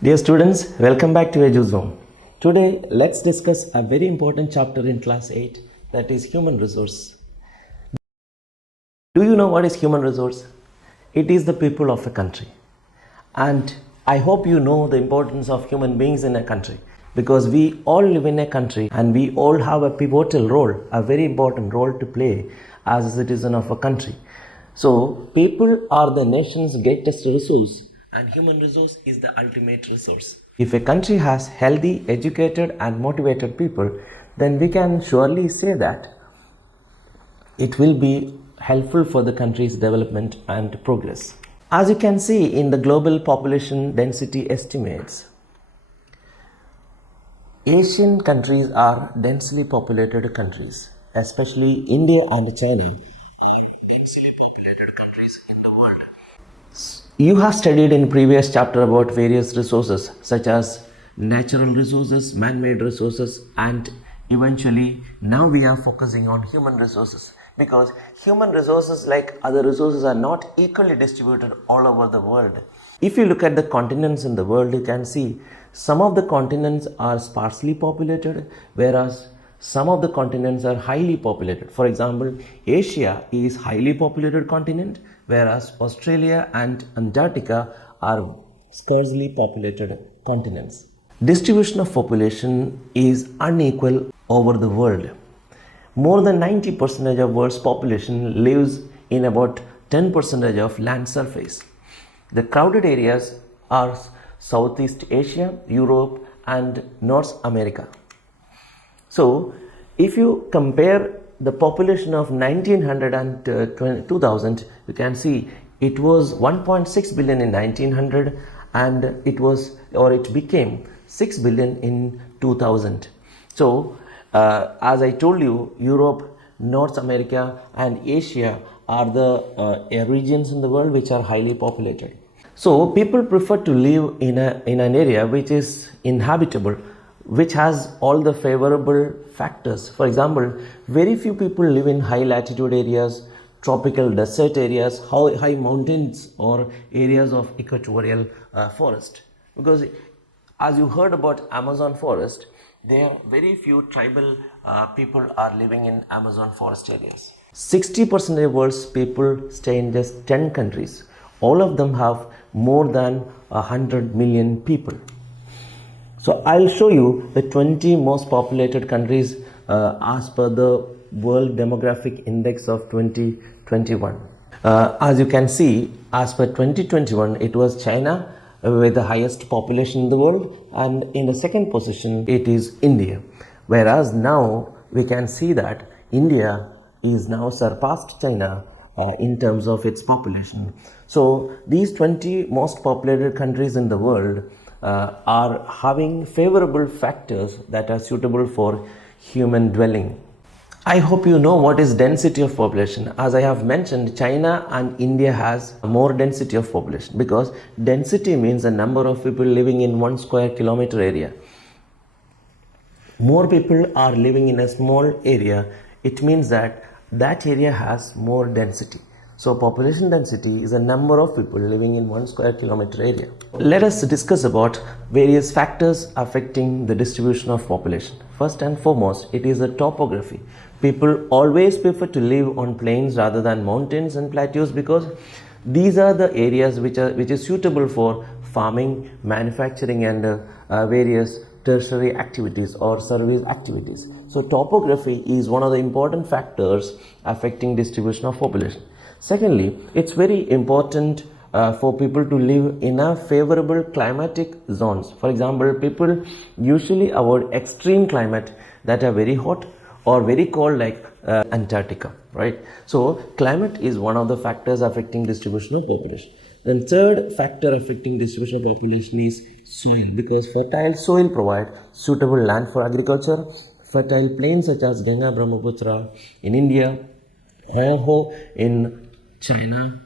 Dear students, welcome back to EduZone. Today, let's discuss a very important chapter in class 8, that is human resource. Do you know what is human resource? It is the people of a country. And I hope you know the importance of human beings in a country, because we all live in a country and we all have a pivotal role, a very important role to play as a citizen of a country. So, people are the nation's greatest resource, and human resource is the ultimate resource. If a country has healthy, educated and motivated people, then we can surely say that it will be helpful for the country's development and progress. As you can see in the global population density estimates, Asian countries are densely populated countries, especially India and China. You have studied in previous chapter about various resources such as natural resources, man-made resources, and eventually now we are focusing on human resources, because human resources, like other resources, are not equally distributed all over the world. If you look at the continents in the world, you can see some of the continents are sparsely populated, whereas some of the continents are highly populated. For example, Asia is highly populated continent, whereas Australia and Antarctica are sparsely populated continents. Distribution of population is unequal over the world. More than 90% of world's population lives in about 10% of land surface. The crowded areas are Southeast Asia, Europe, and North America. So, if you compare the population of 1900 and 2000, you can see it was 1.6 billion in 1900 and it became 6 billion in 2000. So, as I told you, Europe, North America and Asia are the regions in the world which are highly populated. So, people prefer to live in an area which is inhabitable, which has all the favorable factors. For example, very few people live in high latitude areas, tropical desert areas, high mountains or areas of equatorial forest. Because as you heard about Amazon forest, there are very few tribal people are living in Amazon forest areas. 60% of the world's people stay in just 10 countries. All of them have more than 100 million people. So I'll show you the 20 most populated countries as per the World Demographic Index of 2021. As you can see, as per 2021, it was China with the highest population in the world, and in the second position it is India. Whereas now we can see that India is now surpassed China in terms of its population. So these 20 most populated countries in the world are having favorable factors that are suitable for human dwelling. I hope you know what is density of population. As I have mentioned, China and India has more density of population, because density means the number of people living in 1 square kilometer area. More people are living in a small area, it means that area has more density. So population density is a number of people living in 1 square kilometer area. Let us discuss about various factors affecting the distribution of population. First and foremost, it is the topography. People always prefer to live on plains rather than mountains and plateaus, because these are the areas which is suitable for farming, manufacturing and various tertiary activities or service activities. So topography is one of the important factors affecting distribution of population. Secondly, it's very important for people to live in a favorable climatic zones. For example, people usually avoid extreme climate that are very hot or very cold, like Antarctica, right? So climate is one of the factors affecting distribution of population. Then third factor affecting distribution of population is soil, because fertile soil provide suitable land for agriculture. Fertile plains such as Ganga, Brahmaputra in India, Hoho in China,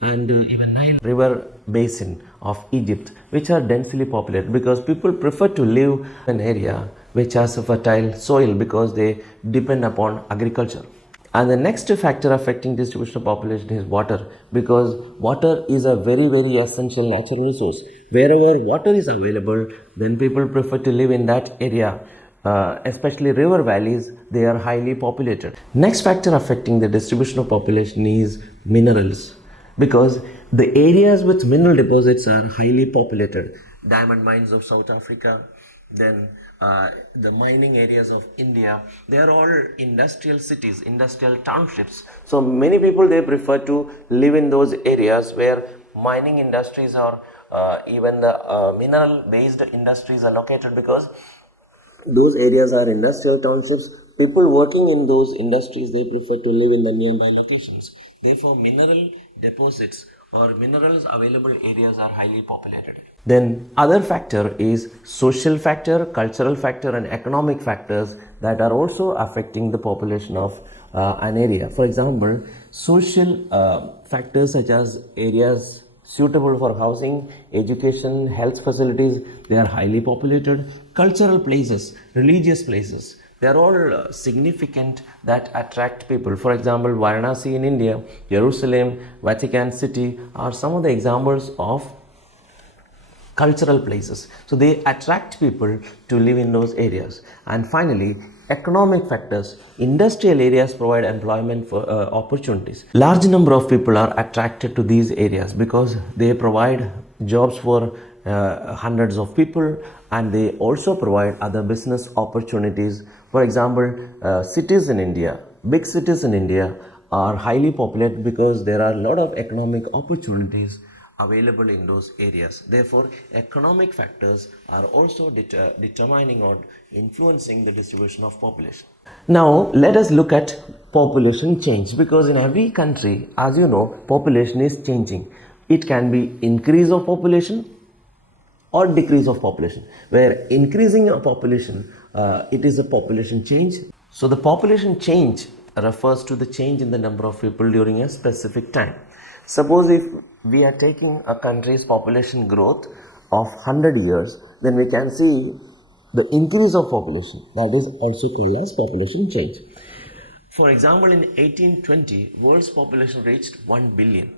and even Nile River basin of Egypt, which are densely populated, because people prefer to live in an area which has a fertile soil because they depend upon agriculture. And the next factor affecting distribution of population is water, because water is a very, very essential natural resource. Wherever water is available, then people prefer to live in that area. Especially river valleys, they are highly populated. Next factor affecting the distribution of population is minerals, because the areas with mineral deposits are highly populated. Diamond mines of South Africa, then the mining areas of India, they are all industrial cities, industrial townships. So many people, they prefer to live in those areas where mining industries or even the mineral based industries are located, because those areas are industrial townships. People working in those industries, they prefer to live in the nearby locations. Therefore, mineral deposits or minerals available areas are highly populated. Then other factor is social factor, cultural factor and economic factors that are also affecting the population of an area. For example, social factors such as areas suitable for housing, education, health facilities, they are highly populated. Cultural places, religious places, they are all significant that attract people. For example, Varanasi in India, Jerusalem, Vatican City are some of the examples of cultural places. So they attract people to live in those areas. And finally, economic factors. Industrial areas provide employment for opportunities. Large number of people are attracted to these areas because they provide jobs for hundreds of people, and they also provide other business opportunities. For example, cities in India, big cities in India are highly populated because there are a lot of economic opportunities available in those areas. Therefore, economic factors are also determining or influencing the distribution of population. Now, let us look at population change, because in every country, as you know, population is changing. It can be increase of population or decrease of population. Where increasing a population, it is a population change. So the population change refers to the change in the number of people during a specific time. Suppose if we are taking a country's population growth of 100 years, then we can see the increase of population, that is also called as population change. For example, in 1820, world's population reached 1 billion.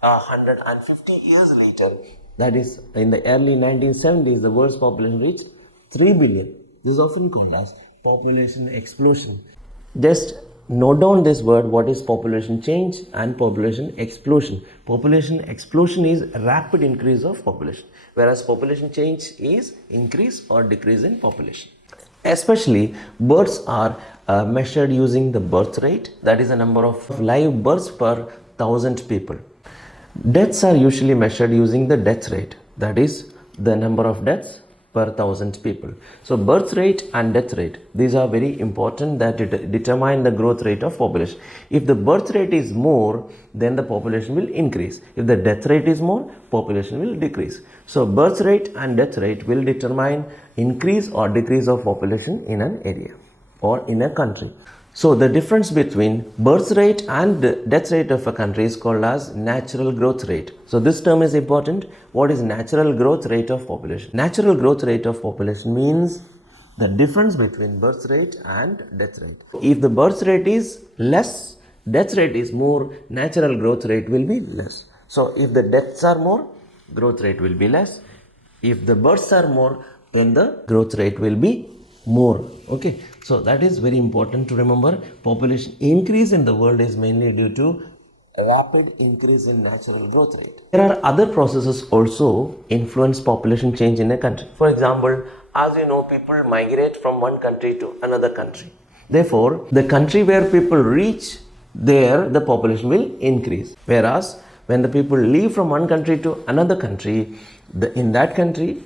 150 years later, that is in the early 1970s, the world's population reached 3 billion. This is often called as population explosion. Just note down this word, what is population change and population explosion. Population explosion is rapid increase of population, whereas population change is increase or decrease in population. Especially births are measured using the birth rate, that is the number of live births per 1,000 people. Deaths are usually measured using the death rate, that is the number of deaths per 1,000 people. So birth rate and death rate, these are very important that determine the growth rate of population. If the birth rate is more, then the population will increase. If the death rate is more, population will decrease. So birth rate and death rate will determine increase or decrease of population in an area or in a country. So the difference between birth rate and death rate of a country is called as natural growth rate. So this term is important. What is natural growth rate of population? Natural growth rate of population means the difference between birth rate and death rate. If the birth rate is less, death rate is more, natural growth rate will be less. So if the deaths are more, growth rate will be less. If the births are more, then the growth rate will be more. Okay, so that is very important to remember. Population increase in the world is mainly due to a rapid increase in natural growth rate. There are other processes also influence population change in a country. For example, as you know, people migrate from one country to another country. Therefore, the country where people reach, there the population will increase. Whereas when the people leave from one country to another country, in that country,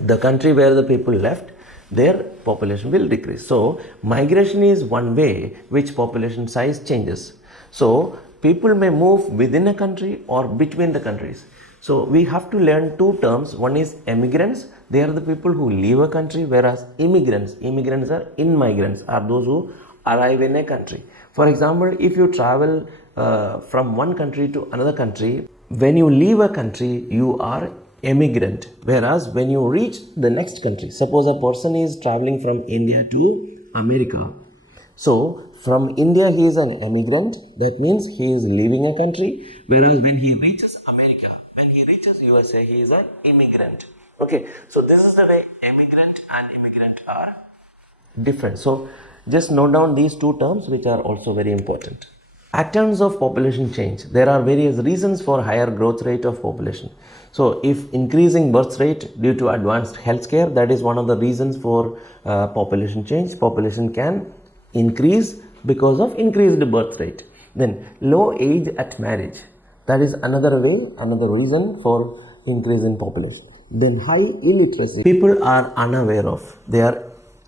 the country where the people left, their population will decrease. So migration is one way which population size changes. So people may move within a country or between the countries. So we have to learn two terms. One is emigrants. They are the people who leave a country, whereas immigrants are immigrants, are those who arrive in a country. For example, if you travel from one country to another country, when you leave a country, you are emigrant, whereas when you reach the next country, suppose a person is traveling from India to America, So from India he is an immigrant, that means he is leaving a country, whereas when he reaches America, when he reaches USA, he is an immigrant. Okay, so this is the way immigrant and immigrant are different. So just note down these two terms which are also very important. Patterns of population change. There are various reasons for higher growth rate of population. So if increasing birth rate due to advanced healthcare, that is one of the reasons for population change. Population can increase because of increased birth rate. Then low age at marriage, that is another way, another reason for increase in population. Then high illiteracy, people are unaware of, they are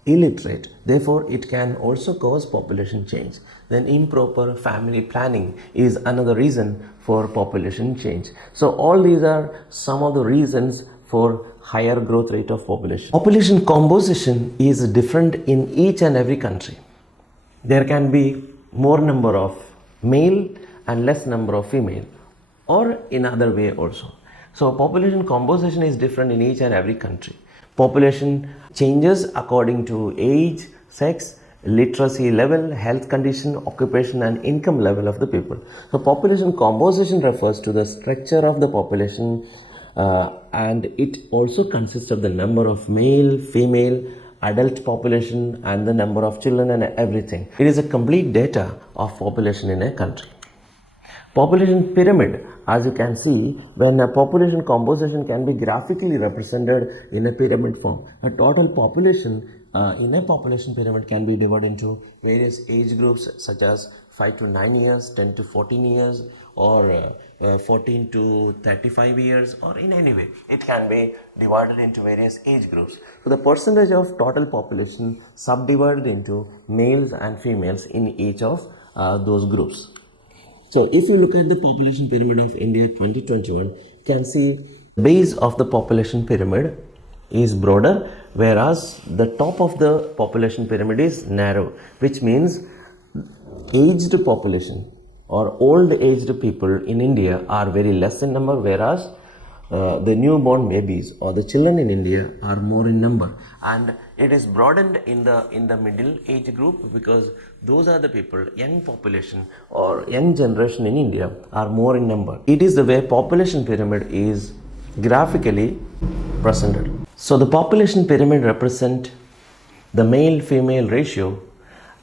illiterate, therefore it can also cause population change. Then improper family planning is another reason for population change. So all these are some of the reasons for higher growth rate of population. Population composition is different in each and every country. There can be more number of male and less number of female, or in other way also. So population composition is different in each and every country. Population changes according to age, sex, literacy level, health condition, occupation and income level of the people. So population composition refers to the structure of the population and it also consists of the number of male, female, adult population and the number of children and everything. It is a complete data of population in a country. Population pyramid, as you can see, when a population composition can be graphically represented in a pyramid form. A total population in a population pyramid can be divided into various age groups such as 5 to 9 years, 10 to 14 years, or 14 to 35 years, or in any way. It can be divided into various age groups. So the percentage of total population subdivided into males and females in each of those groups. So if you look at the population pyramid of India 2021, you can see the base of the population pyramid is broader, whereas the top of the population pyramid is narrow, which means aged population or old aged people in India are very less in number, whereas the newborn babies or the children in India are more in number, and it is broadened in the middle age group because those are the people, young population or young generation in India are more in number. It is the way population pyramid is graphically presented. So the population pyramid represent the male-female ratio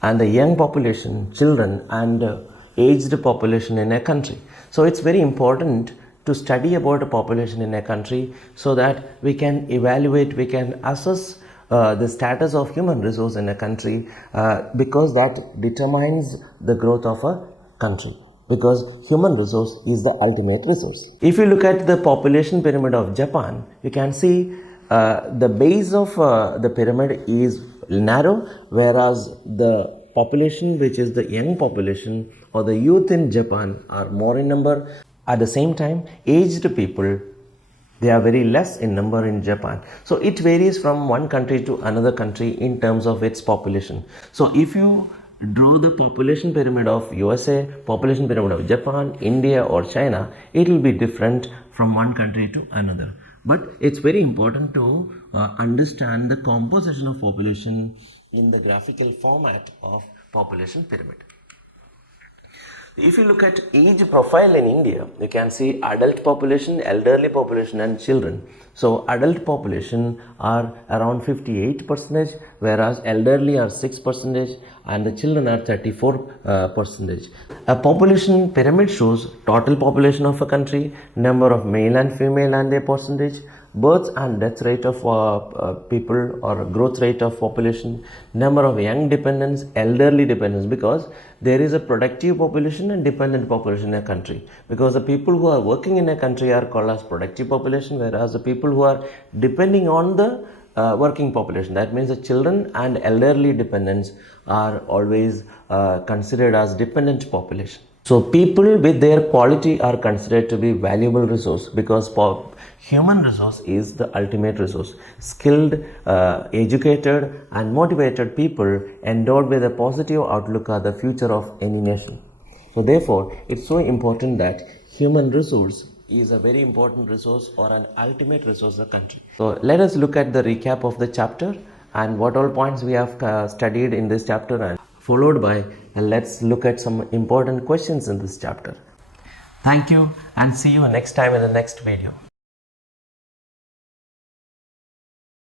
and the young population, children and aged population in a country. So it's very important to study about a population in a country so that we can evaluate, we can assess the status of human resource in a country because that determines the growth of a country, because human resource is the ultimate resource. If you look at the population pyramid of Japan, you can see the base of the pyramid is narrow, whereas the population, which is the young population or the youth in Japan, are more in number. At the same time, aged people, they are very less in number in Japan. So it varies from one country to another country in terms of its population. So if you draw the population pyramid of USA, population pyramid of Japan, India or China, it will be different from one country to another. But it's very important to understand the composition of population in the graphical format of population pyramid. If you look at age profile in India, you can see adult population, elderly population and children. So adult population are around 58%, whereas elderly are 6% and the children are 34%. A population pyramid shows total population of a country, number of male and female and their percentage, birth and death rate of people or growth rate of population, number of young dependents, elderly dependents, because there is a productive population and dependent population in a country, because the people who are working in a country are called as productive population, whereas the people who are depending on the working population, that means the children and elderly dependents, are always considered as dependent population. So people with their quality are considered to be valuable resource, because human resource is the ultimate resource. Skilled, educated and motivated people endowed with a positive outlook are the future of any nation. So therefore, it's so important that human resource is a very important resource or an ultimate resource of the country. So let us look at the recap of the chapter and what all points we have studied in this chapter. And followed by let's look at some important questions in this chapter. Thank you and see you next time in the next video.